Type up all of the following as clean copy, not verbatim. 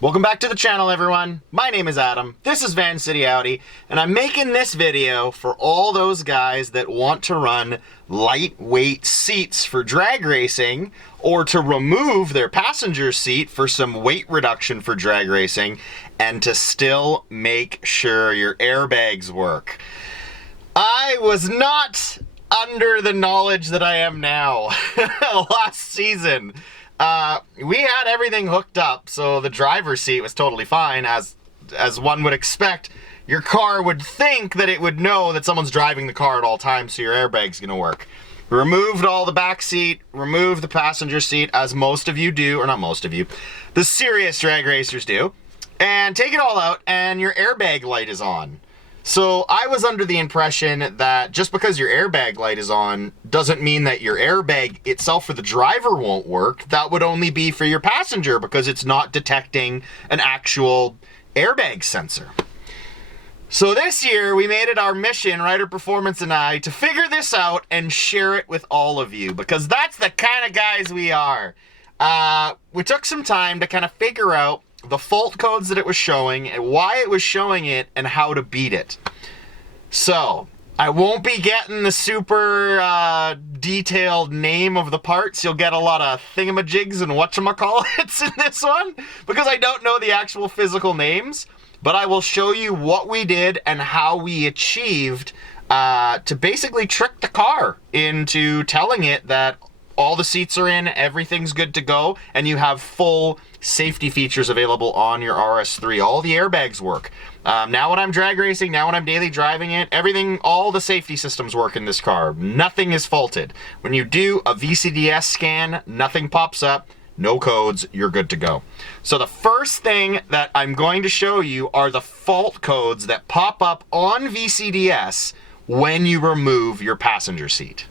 Welcome back to the channel, everyone. My name is Adam. This is Vancity Audi, and I'm making this video for all those guys that want to run lightweight seats for drag racing, or to remove their passenger seat for some weight reduction for drag racing, and to still make sure your airbags work. I was not under the knowledge that I am now last season. We had everything hooked up, so the driver's seat was totally fine. As one would expect, your car would think that it would know that someone's driving the car at all times, so your airbag's gonna work. We removed all the back seat, removed the passenger seat, as most of you do, or not most of you, the serious drag racers do, and take it all out, and your airbag light is on. So I was under the impression that just because your airbag light is on doesn't mean that your airbag itself for the driver won't work. That would only be for your passenger because it's not detecting an actual airbag sensor. So this year we made it our mission, Reiter Performance and I, to figure this out and share it with all of you, because that's the kind of guys we are. We took some time to kind of figure out the fault codes that it was showing and why it was showing it and how to beat it. So I won't be getting the super detailed name of the parts. You'll get a lot of thingamajigs and whatchamacallits in this one because I don't know the actual physical names, but I will show you what we did and how we achieved to basically trick the car into telling it that all the seats are in, everything's good to go, and you have full safety features available on your RS3. All the airbags work. Now when I'm drag racing, now when I'm daily driving it, everything, all the safety systems work in this car. Nothing is faulted. When you do a VCDS scan, nothing pops up, no codes, you're good to go. So the first thing that I'm going to show you are the fault codes that pop up on VCDS when you remove your passenger seat.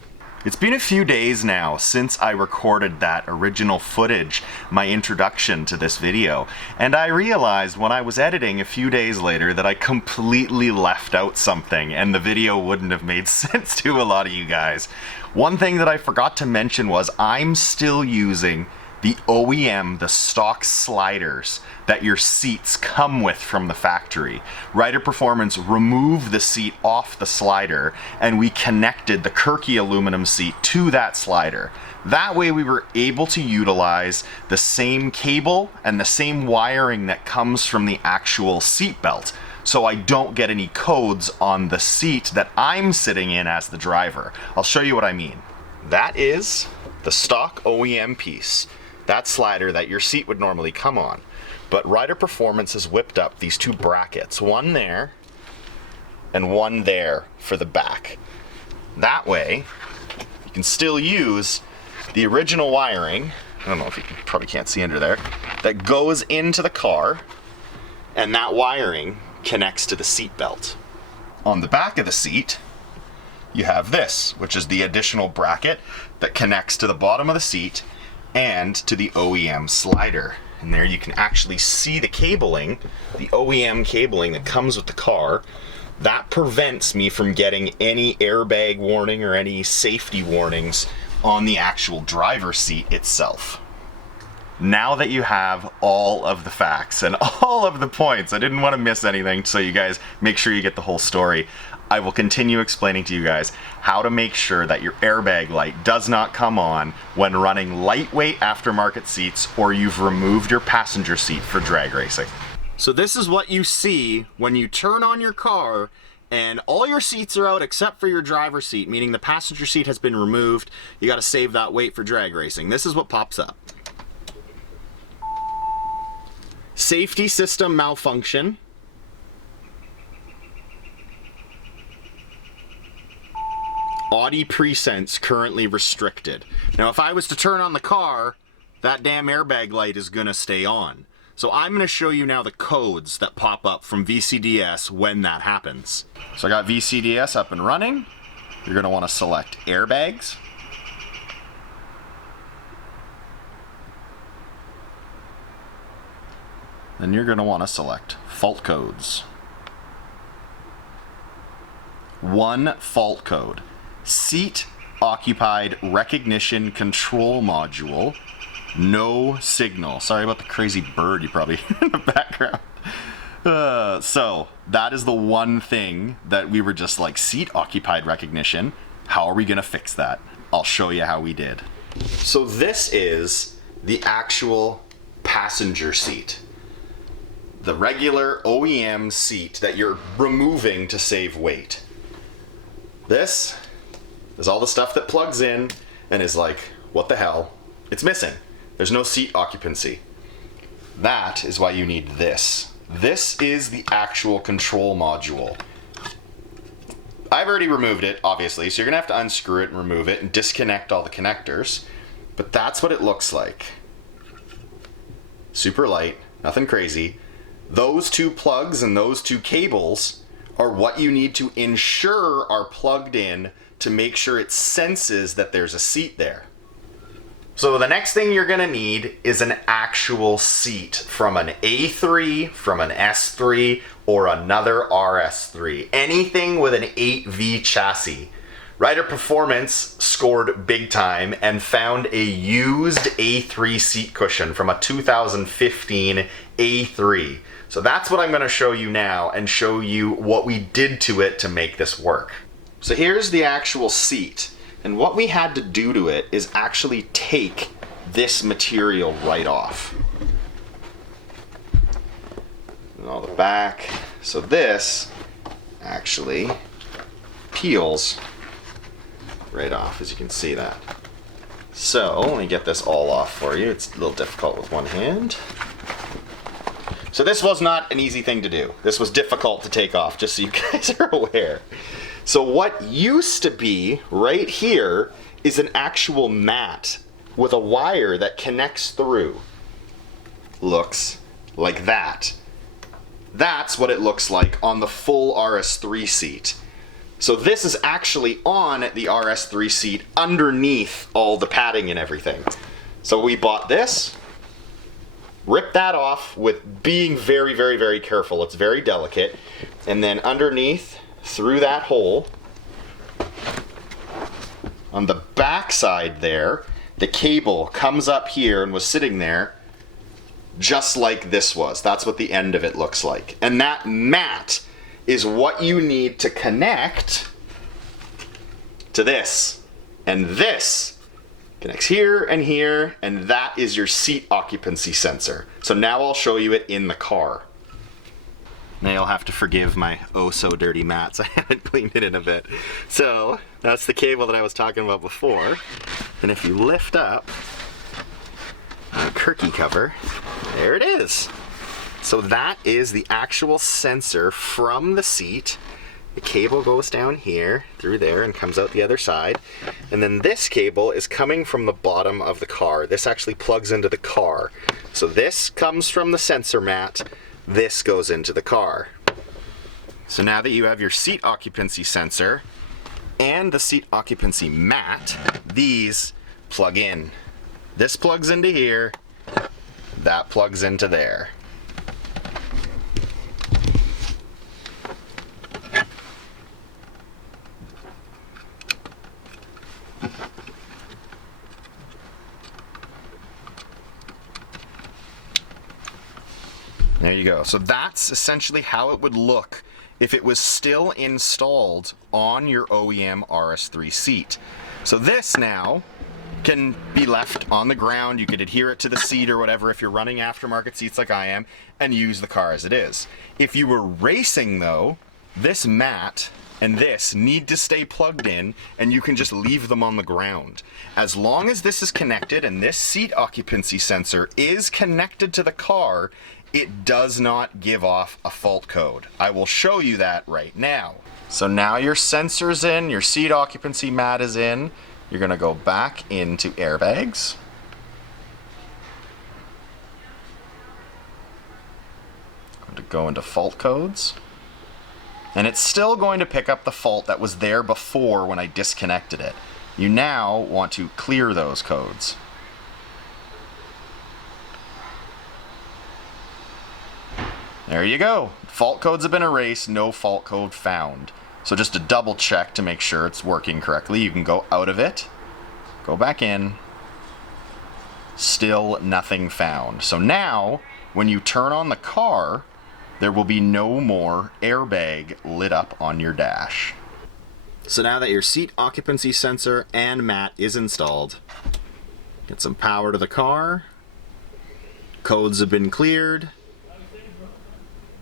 It's been a few days now since I recorded that original footage, my introduction to this video, and I realized when I was editing a few days later that I completely left out something and the video wouldn't have made sense to a lot of you guys. One thing that I forgot to mention was I'm still using the OEM, the stock sliders that your seats come with from the factory. Reiter Performance removed the seat off the slider and we connected the Kirky aluminum seat to that slider. That way we were able to utilize the same cable and the same wiring that comes from the actual seat belt, so I don't get any codes on the seat that I'm sitting in as the driver. I'll show you what I mean. That is the stock OEM piece. That slider that your seat would normally come on. But Reiter Performance has whipped up these two brackets, one there and one there for the back. That way, you can still use the original wiring, I don't know if you probably can't see under there, that goes into the car, and that wiring connects to the seat belt. On the back of the seat, you have this, which is the additional bracket that connects to the bottom of the seat and to the OEM slider. And there you can actually see the cabling, the OEM cabling that comes with the car. That prevents me from getting any airbag warning or any safety warnings on the actual driver's seat itself. Now that you have all of the facts and all of the points, I didn't want to miss anything, so you guys make sure you get the whole story. I will continue explaining to you guys how to make sure that your airbag light does not come on when running lightweight aftermarket seats or you've removed your passenger seat for drag racing. So this is what you see when you turn on your car and all your seats are out except for your driver's seat, meaning the passenger seat has been removed. You got to save that weight for drag racing. This is what pops up. Safety system malfunction. Audi presense currently restricted. Now if I was to turn on the car, that damn airbag light is gonna stay on. So I'm gonna show you now the codes that pop up from VCDS when that happens. So I got VCDS up and running. You're gonna wanna select airbags. Then you're gonna wanna select fault codes. One fault code. Seat occupied recognition control module. No signal. Sorry about the crazy bird you probably hear in the background. So that is the one thing that we were just like, seat occupied recognition. How are we gonna fix that? I'll show you how we did. So this is the actual passenger seat. The regular OEM seat that you're removing to save weight. This is all the stuff that plugs in and is like, what the hell? It's missing. There's no seat occupancy. That is why you need this. This is the actual control module. I've already removed it, obviously, so you're gonna have to unscrew it and remove it and disconnect all the connectors. But that's what it looks like. Super light, nothing crazy. Those two plugs and those two cables are what you need to ensure are plugged in to make sure it senses that there's a seat there. So the next thing you're gonna need is an actual seat from an A3, from an S3, or another RS3. Anything with an 8V chassis. Reiter Performance scored big time and found a used A3 seat cushion from a 2015 A3. So that's what I'm gonna show you now and show you what we did to it to make this work. So here's the actual seat. And what we had to do to it is actually take this material right off. And all the back. So this actually peels right off, as you can see that. So let me get this all off for you. It's a little difficult with one hand. So this was not an easy thing to do. This was difficult to take off, just so you guys are aware. So what used to be right here is an actual mat with a wire that connects through. Looks like that. That's what it looks like on the full RS3 seat. So this is actually on the RS3 seat underneath all the padding and everything. So we bought this, ripped that off with being very, very, very careful. It's very delicate. And then underneath, through that hole, on the back side there, the cable comes up here and was sitting there just like this was. That's what the end of it looks like. And that mat is what you need to connect to this. And this connects here, and that is your seat occupancy sensor. So now I'll show you it in the car. Now you'll have to forgive my oh so dirty mats. I haven't cleaned it in a bit. So that's the cable that I was talking about before. And if you lift up the Kirky cover, there it is. So that is the actual sensor from the seat. The cable goes down here, through there, and comes out the other side. And then this cable is coming from the bottom of the car. This actually plugs into the car. So this comes from the sensor mat. This goes into the car. So now that you have your seat occupancy sensor and the seat occupancy mat, these plug in. This plugs into here, that plugs into there. There you go. So that's essentially how it would look if it was still installed on your OEM RS3 seat. So this now can be left on the ground. You could adhere it to the seat or whatever if you're running aftermarket seats like I am, and use the car as it is. If you were racing though, this mat and this need to stay plugged in, and you can just leave them on the ground. As long as this is connected and this seat occupancy sensor is connected to the car, it does not give off a fault code. I will show you that right now. So now your sensor's in, your seat occupancy mat is in. You're gonna go back into airbags. Going to go into fault codes. And it's still going to pick up the fault that was there before when I disconnected it. You now want to clear those codes. There you go. Fault codes have been erased, no fault code found. So just to double check to make sure it's working correctly, you can go out of it, go back in, still nothing found. So now, when you turn on the car, there will be no more airbag lit up on your dash. So now that your seat occupancy sensor and mat is installed, get some power to the car, codes have been cleared,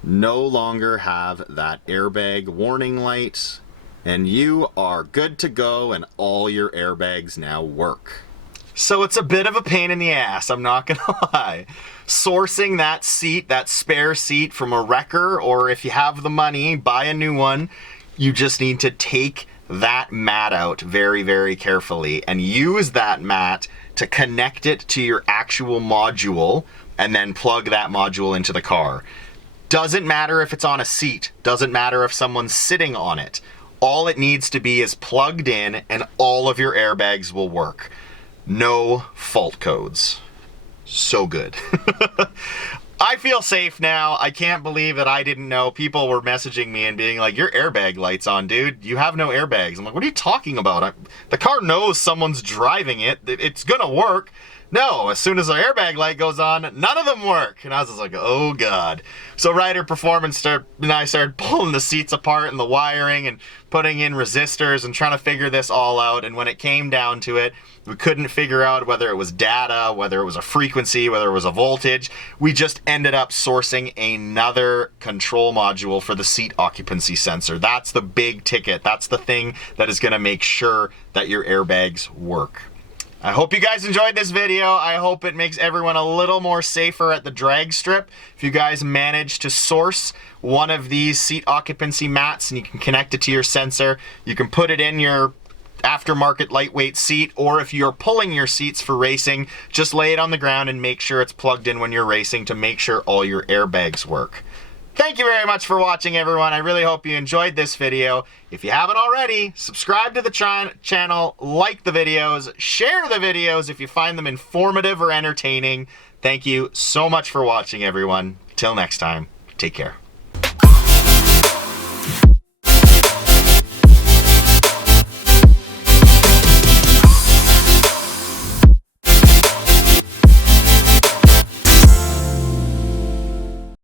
no longer have that airbag warning light, and you are good to go and all your airbags now work. So it's a bit of a pain in the ass, I'm not gonna lie. Sourcing that seat, that spare seat from a wrecker, or if you have the money, buy a new one, you just need to take that mat out very, very carefully and use that mat to connect it to your actual module and then plug that module into the car. Doesn't matter if it's on a seat, doesn't matter if someone's sitting on it. All it needs to be is plugged in and all of your airbags will work. No fault codes. So good. I feel safe now. I can't believe that I didn't know. People were messaging me and being like, your airbag light's on, dude. You have no airbags. I'm like, what are you talking about? The car knows someone's driving it. It's gonna work. No, as soon as the airbag light goes on, none of them work. And I was just like, oh God. So Reiter Performance and I started pulling the seats apart and the wiring and putting in resistors and trying to figure this all out. And when it came down to it, we couldn't figure out whether it was data, whether it was a frequency, whether it was a voltage. We just ended up sourcing another control module for the seat occupancy sensor. That's the big ticket. That's the thing that is gonna make sure that your airbags work. I hope you guys enjoyed this video. I hope it makes everyone a little more safer at the drag strip. If you guys manage to source one of these seat occupancy mats and you can connect it to your sensor, you can put it in your aftermarket lightweight seat, or if you're pulling your seats for racing, just lay it on the ground and make sure it's plugged in when you're racing to make sure all your airbags work. Thank you very much for watching, everyone. I really hope you enjoyed this video. If you haven't already, subscribe to the channel, like the videos, share the videos if you find them informative or entertaining. Thank you so much for watching, everyone. Till next time, take care.